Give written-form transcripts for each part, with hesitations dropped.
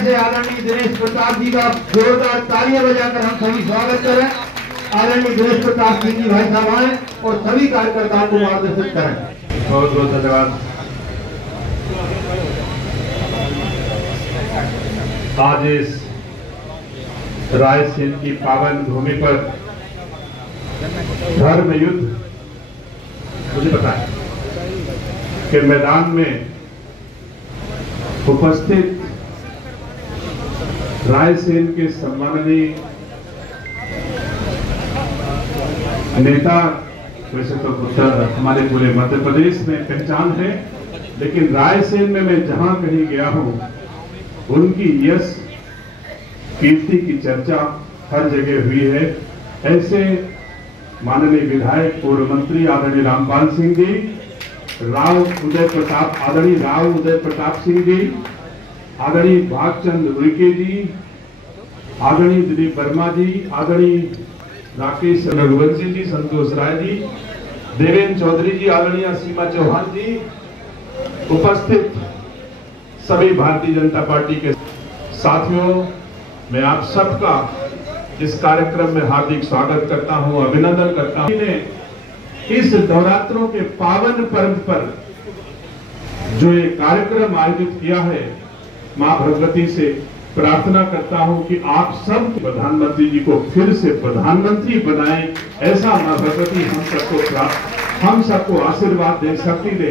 से आदरणीय दिनेश प्रताप जी का जोरदार तालियां बजाकर हम सभी स्वागत करें। आदरणीय दिनेश प्रताप सिंह जी भाई साहब आए और सभी कार्यकर्ताओं को मार्गदर्शित करें। बहुत बहुत धन्यवाद। आज इस रायसेन की पावन भूमि पर धर्म युद्ध, मुझे पता है कि मैदान में उपस्थित रायसेन के सम्माननीय नेता, वैसे तो हमारे पूरे मध्य प्रदेश में पहचान है, लेकिन रायसेन में मैं जहां कहीं गया हूं उनकी यश कीर्ति की चर्चा हर जगह हुई है। ऐसे माननीय विधायक पूर्व मंत्री आदरणीय रामपाल सिंह जी, आदरणीय राव उदय प्रताप सिंह जी, आदरणीय भागचंद उइके जी, आदरणीय दिलीप वर्मा जी, आदरणीय राकेश रघुवंशी जी, संतोष राय जी, देवेंद्र चौधरी जी, आदरणीय सीमा चौहान जी, उपस्थित सभी भारतीय जनता पार्टी के साथियों, मैं आप सबका इस कार्यक्रम में हार्दिक स्वागत करता हूं, अभिनंदन करता हूं। इस नवरात्रों के पावन पर्व पर जो ये कार्यक्रम आयोजित किया है, मां भगवती से प्रार्थना करता हूं कि आप सब प्रधानमंत्री जी को फिर से प्रधानमंत्री बनाएं, ऐसा मां भगवती हम सबको आशीर्वाद दे, शक्ति दे।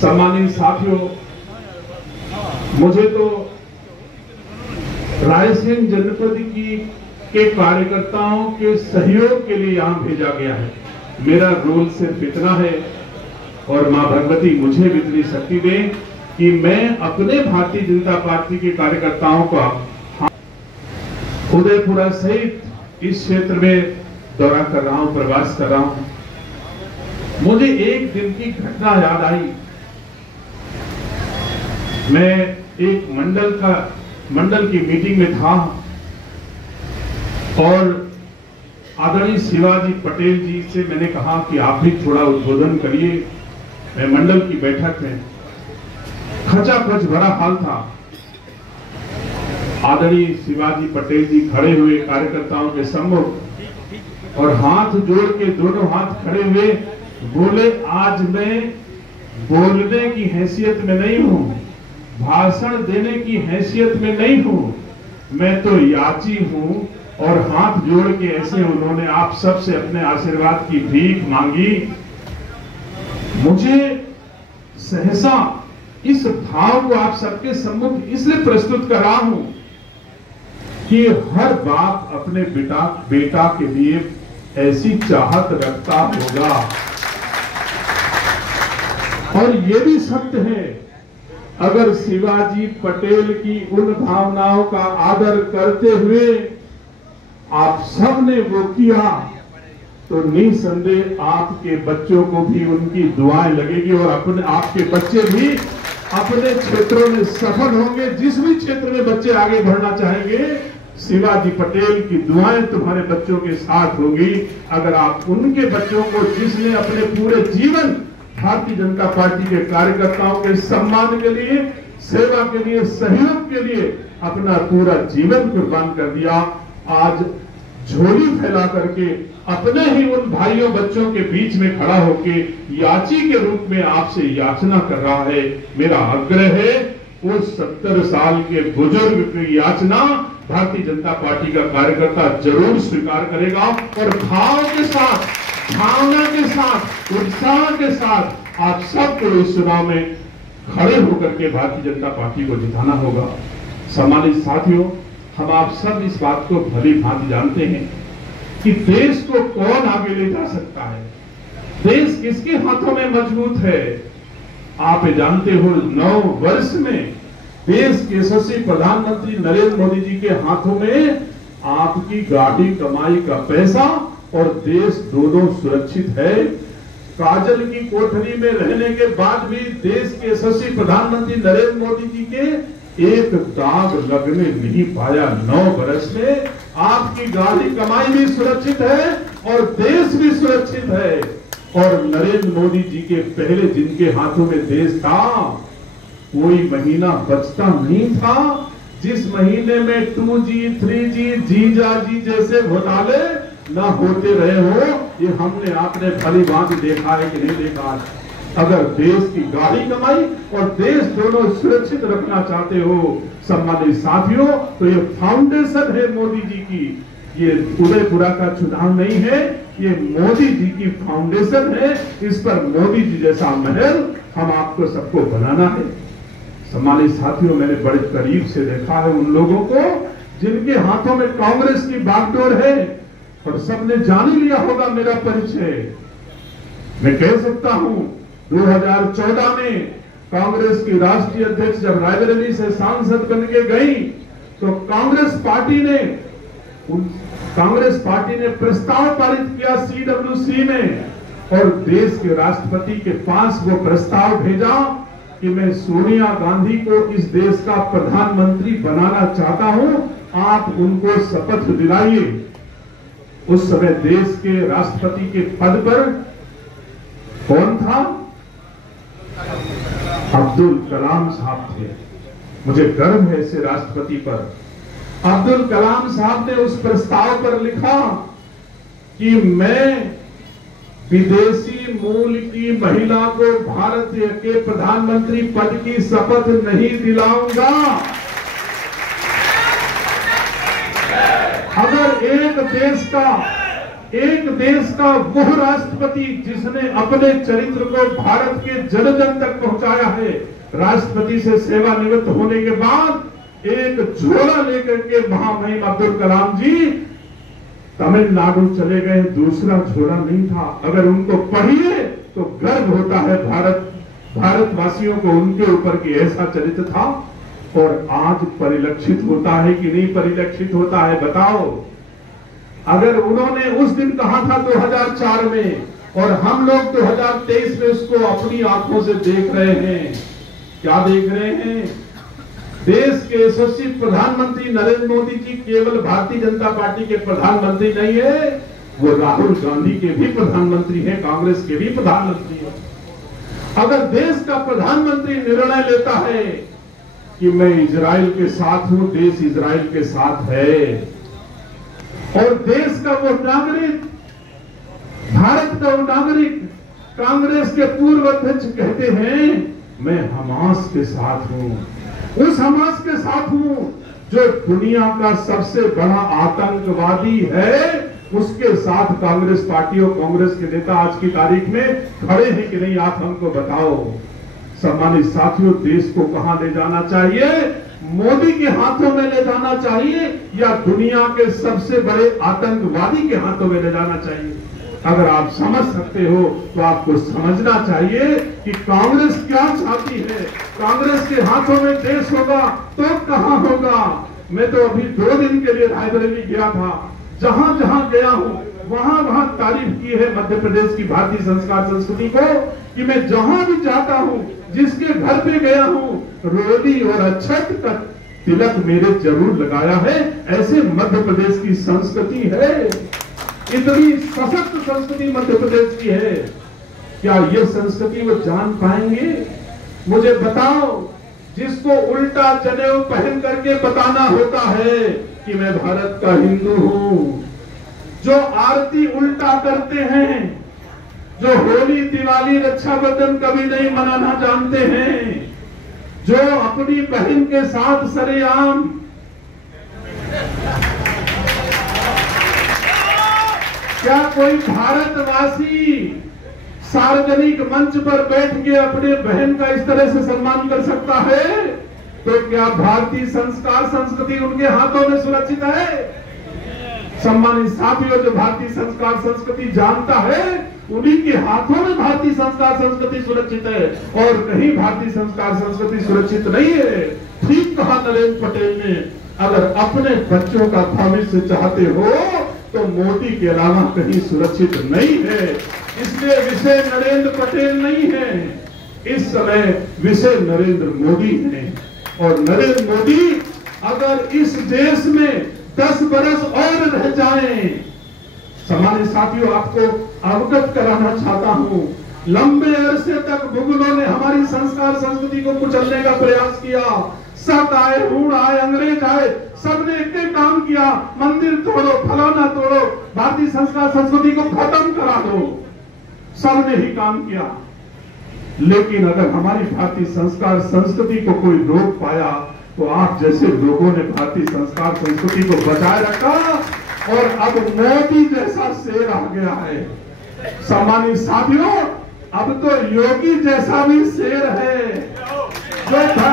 सम्मानित साथियों, मुझे तो रायसेन जनपद के कार्यकर्ताओं के सहयोग के लिए यहां भेजा गया है। मेरा रोल सिर्फ इतना है और मां भगवती मुझे भी इतनी शक्ति दे कि मैं अपने भारतीय जनता पार्टी के कार्यकर्ताओं का उदयपुरा सहित इस क्षेत्र में दौरा कर रहा हूं, प्रवास कर रहा हूं। मुझे एक दिन की घटना याद आई। मैं एक मंडल की मीटिंग में था और आदरणीय शिवाजी पटेल जी से मैंने कहा कि आप भी थोड़ा उद्बोधन करिए। मैं मंडल की बैठक में, खचाखच भरा हाल था। आदरणीय शिवाजी पटेल जी खड़े हुए कार्यकर्ताओं के सम्मुख और हाथ जोड़ के दोनों हाथ खड़े हुए बोले, आज मैं बोलने की हैसियत में नहीं हूं, भाषण देने की हैसियत में नहीं हूं, मैं तो याची हूं। और हाथ जोड़ के ऐसे उन्होंने आप सब से अपने आशीर्वाद की भीख मांगी। मुझे सहसा इस भाव को आप सबके सम्मुख इसलिए प्रस्तुत कर रहा हूं कि हर बाप अपने बेटा के लिए ऐसी चाहत रखता होगा। और ये भी सत्य है, अगर शिवाजी पटेल की उन भावनाओं का आदर करते हुए आप सब ने वो किया तो निसंदेह आपके बच्चों को भी उनकी दुआएं लगेगी और अपने आपके बच्चे भी अपने क्षेत्रों में सफल होंगे। जिस भी क्षेत्र में बच्चे आगे बढ़ना चाहेंगे, शिवाजी पटेल की दुआएं तुम्हारे बच्चों के साथ होगी। अगर आप उनके बच्चों को, जिसने अपने पूरे जीवन भारतीय जनता पार्टी के कार्यकर्ताओं के सम्मान के लिए, सेवा के लिए, सहयोग के लिए अपना पूरा जीवन कुर्बान कर दिया, आज झोली फैला करके अपने ही उन भाइयों बच्चों के बीच में खड़ा होके याची के रूप में आपसे याचना कर रहा है। मेरा आग्रह है, उस 70 साल के बुजुर्ग की याचना भारतीय जनता पार्टी का कार्यकर्ता जरूर स्वीकार करेगा और भाव के साथ, भावना के साथ, उत्साह के साथ आप सबको इस चुनाव में खड़े होकर के भारतीय जनता पार्टी को जिताना होगा। सम्मानित साथियों, हम आप सब इस बात को भली भांति जानते हैं कि देश को कौन आगे ले जा सकता है, देश किसके हाथों में मजबूत है। आप जानते हो, 9 वर्ष में देश के यशस्वी प्रधानमंत्री नरेंद्र मोदी जी के हाथों में आपकी गाड़ी कमाई का पैसा और देश दोनों सुरक्षित है। काजल की कोठरी में रहने के बाद भी देश के यशस्वी प्रधानमंत्री नरेंद्र मोदी जी के एक दाग लगने नहीं पाया। 9 वर्ष में आपकी गाड़ी कमाई भी सुरक्षित है और देश भी सुरक्षित है। और नरेंद्र मोदी जी के पहले जिनके हाथों में देश था, कोई महीना बचता नहीं था जिस महीने में 2G 3G जीजा जी जैसे घोटाले न होते रहे हो, ये हमने आपने भली भांति देखा है कि नहीं देखा है। अगर देश की गाढ़ी कमाई और देश दोनों सुरक्षित रखना चाहते हो सम्मानित साथियों, तो ये फाउंडेशन है मोदी जी की। ये उदयपुरा का चुनाव नहीं है, ये मोदी जी की फाउंडेशन है। इस पर मोदी जी जैसा महल हम आपको सबको बनाना है। सम्मानित साथियों, मैंने बड़े करीब से देखा है उन लोगों को जिनके हाथों में कांग्रेस की बागडोर है, और सबने जान ही लिया होगा मेरा परिचय। मैं कह सकता हूं 2014 में कांग्रेस की राष्ट्रीय अध्यक्ष जब रायबरेली से सांसद बन के गई, तो कांग्रेस पार्टी ने प्रस्ताव पारित किया CWC में, और देश के राष्ट्रपति के पास वो प्रस्ताव भेजा कि मैं सोनिया गांधी को इस देश का प्रधानमंत्री बनाना चाहता हूं, आप उनको शपथ दिलाइए। उस समय देश के राष्ट्रपति के पद पर कौन था? अब्दुल कलाम साहब थे। मुझे गर्व है ऐसे राष्ट्रपति पर। अब्दुल कलाम साहब ने उस प्रस्ताव पर लिखा कि मैं विदेशी मूल की महिला को भारत के प्रधानमंत्री पद की शपथ नहीं दिलाऊंगा। अगर एक देश का वह राष्ट्रपति जिसने अपने चरित्र को भारत के जन जन तक पहुंचाया है, राष्ट्रपति से सेवानिवृत्त होने के बाद एक झोला लेकर के महामहिम अब्दुल कलाम जी तमिलनाडु चले गए, दूसरा झोला नहीं था। अगर उनको पढ़िए तो गर्व होता है भारतवासियों को उनके ऊपर कि ऐसा चरित्र था। और आज परिलक्षित होता है कि नहीं परिलक्षित होता है, बताओ। अगर उन्होंने उस दिन कहा था 2004 में, और हम लोग 2023 में उसको अपनी आंखों से देख रहे हैं, क्या देख रहे हैं? देश के यशस्वी प्रधानमंत्री नरेंद्र मोदी जी केवल भारतीय जनता पार्टी के प्रधानमंत्री नहीं है, वो राहुल गांधी के भी प्रधानमंत्री हैं, कांग्रेस के भी प्रधानमंत्री हैं। अगर देश का प्रधानमंत्री निर्णय लेता है कि मैं इजराइल के साथ हूं, देश इजराइल के साथ है, और देश का वो नागरिक, भारत का वो नागरिक कांग्रेस के पूर्व अध्यक्ष कहते हैं मैं हमास के साथ हूं, उस हमास के साथ हूं जो दुनिया का सबसे बड़ा आतंकवादी है, उसके साथ कांग्रेस पार्टी और कांग्रेस के नेता आज की तारीख में खड़े हैं कि नहीं, आप हमको बताओ। सम्मानित साथियों, देश को कहां ले जाना चाहिए? मोदी के हाथों में ले जाना चाहिए या दुनिया के सबसे बड़े आतंकवादी के हाथों में ले जाना चाहिए? अगर आप समझ सकते हो तो आपको समझना चाहिए कि कांग्रेस क्या चाहती है। कांग्रेस के हाथों में देश होगा तो कहां होगा? मैं तो अभी 2 दिन के लिए रायबरेली गया था, जहां जहां गया हूं वहां तारीफ की है मध्य प्रदेश की भारतीय संस्कार संस्कृति को, कि मैं जहां भी जाता हूं, जिसके घर पे गया हूं, रोली और अक्षत का तिलक मेरे जरूर लगाया है। ऐसे मध्य प्रदेश की संस्कृति है, इतनी सशक्त संस्कृति मध्य प्रदेश की है। क्या ये संस्कृति वो जान पाएंगे? मुझे बताओ, जिसको उल्टा जनेऊ पहन करके बताना होता है कि मैं भारत का हिंदू हूं, जो आरती उल्टा करते हैं, जो होली दिवाली रक्षाबंधन कभी नहीं मनाना जानते हैं, जो अपनी बहन के साथ सरेआम क्या कोई भारतवासी सार्वजनिक मंच पर बैठ के अपने बहन का इस तरह से सम्मान कर सकता है? तो क्या भारतीय संस्कार संस्कृति उनके हाथों में सुरक्षित है? सम्मानित साथियों, जो भारतीय संस्कार संस्कृति जानता है उन्हीं के हाथों में भारतीय संस्कार संस्कृति सुरक्षित है, और कहीं भारतीय संस्कार संस्कृति सुरक्षित नहीं है। ठीक कहा नरेंद्र पटेल ने, अगर अपने बच्चों का भविष्य चाहते हो तो मोदी के अलावा कहीं सुरक्षित नहीं है। इसलिए विषय नरेंद्र पटेल नहीं है, इस समय विषय नरेंद्र मोदी है। और नरेंद्र मोदी अगर इस देश में 10 बरस और रह जाएं, सम्मानित साथियों, आपको अवगत कराना चाहता हूं, लंबे अरसे तक मुगलों ने हमारी संस्कार संस्कृति को कुचलने का प्रयास किया। सत आए, रूढ़ आए, अंग्रेज सबने एक एक काम किया, मंदिर तोड़ो, फलाना तोड़ो, भारतीय संस्कार संस्कृति को खत्म करा दो, सबने ही काम किया। लेकिन अगर हमारी भारतीय संस्कार संस्कृति को कोई रोक पाया तो आप जैसे लोगों ने भारतीय संस्कार संस्कृति को बचाए रखा, और अब मोदी जैसा शेर आ गया है। सम्मानित साथियों, अब तो योगी जैसा भी शेर है, जो था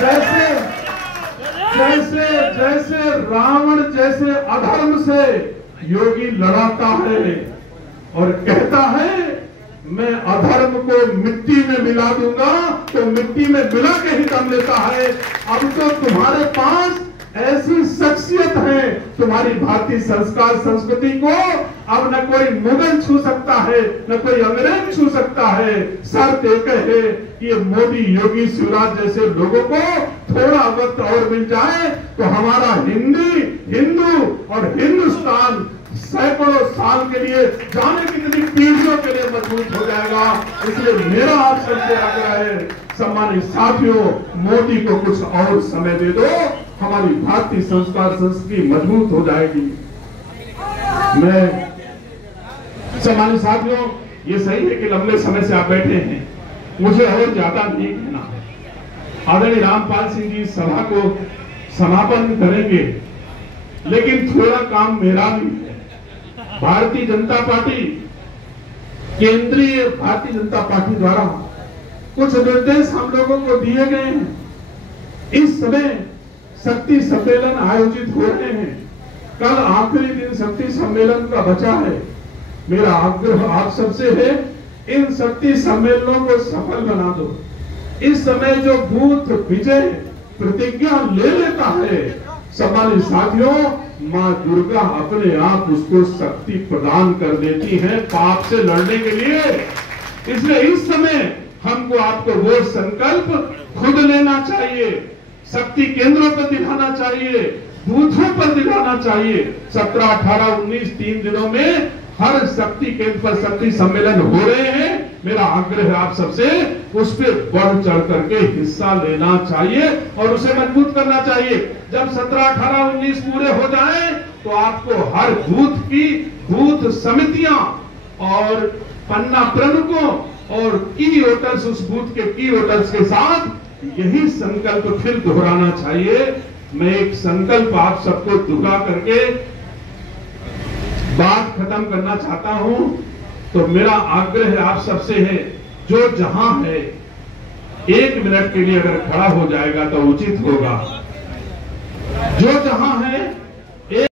जैसे रावण जैसे अधर्म से योगी लड़ाता है और कहता है मैं अधर्म को मिट्टी में मिला दूंगा, तो मिट्टी में मिला के ही दम लेता है। अब तो तुम्हारे पास ऐसी शख्सियत है, तुम्हारी भारतीय संस्कार संस्कृति को अब न कोई मुगल छू सकता है, न कोई अंग्रेज छू सकता है। शर्त एक है कि मोदी, योगी, शिवराज जैसे लोगों को थोड़ा वक्त और मिल जाए तो हमारा हिंदू और हिंदुस्तान सैकड़ों साल के लिए, जाने कितनी पीढ़ियों के लिए मजबूत हो जाएगा। इसलिए मेरा आप सबसे आग्रह है, सम्मानित साथियों, मोदी को कुछ और समय दे दो, हमारी भारतीय संस्कार संस्कृति मजबूत हो जाएगी। मैं सम्मानित साथियों, ये सही है कि लंबे समय से आप बैठे हैं, मुझे और ज्यादा नहीं कहना है। आदरणीय रामपाल सिंह जी सभा को समापन करेंगे, लेकिन थोड़ा काम मेरा भी है। भारतीय जनता पार्टी, केंद्रीय भारतीय जनता पार्टी द्वारा कुछ निर्देश हम लोगों को दिए गए हैं। इस समय शक्ति सम्मेलन आयोजित हो रहे हैं, कल आखिरी दिन शक्ति सम्मेलन का बचा है। मेरा आग्रह आप सबसे है, इन शक्ति सम्मेलनों को सफल बना दो। इस समय जो बूथ विजय प्रतिज्ञा ले लेता है, सम्मानित साथियों, मां दुर्गा अपने आप उसको शक्ति प्रदान कर देती है पाप से लड़ने के लिए। इसलिए इस समय हमको आपको वो संकल्प खुद लेना चाहिए, शक्ति केंद्रों पर दिखाना चाहिए, बूथों पर दिखाना चाहिए। 17, 18, 19 3 दिनों में हर शक्ति केंद्र पर शक्ति सम्मेलन हो रहे हैं। मेरा आग्रह है आप सबसे, उस पर बढ़ चढ़ करके हिस्सा लेना चाहिए और उसे मजबूत करना चाहिए। जब 17, 18, 19 पूरे हो जाएं, तो आपको हर बूथ की बूथ समितियां और पन्ना प्रमुखों और की वोटर्स, उस बूथ के की वोटर्स के साथ यही संकल्प फिर दोहराना चाहिए। मैं एक संकल्प आप सबको दोहरा करके बात खत्म करना चाहता हूं। तो मेरा आग्रह आप सबसे है, जो जहां है 1 मिनट के लिए अगर खड़ा हो जाएगा तो उचित होगा। जो जहां है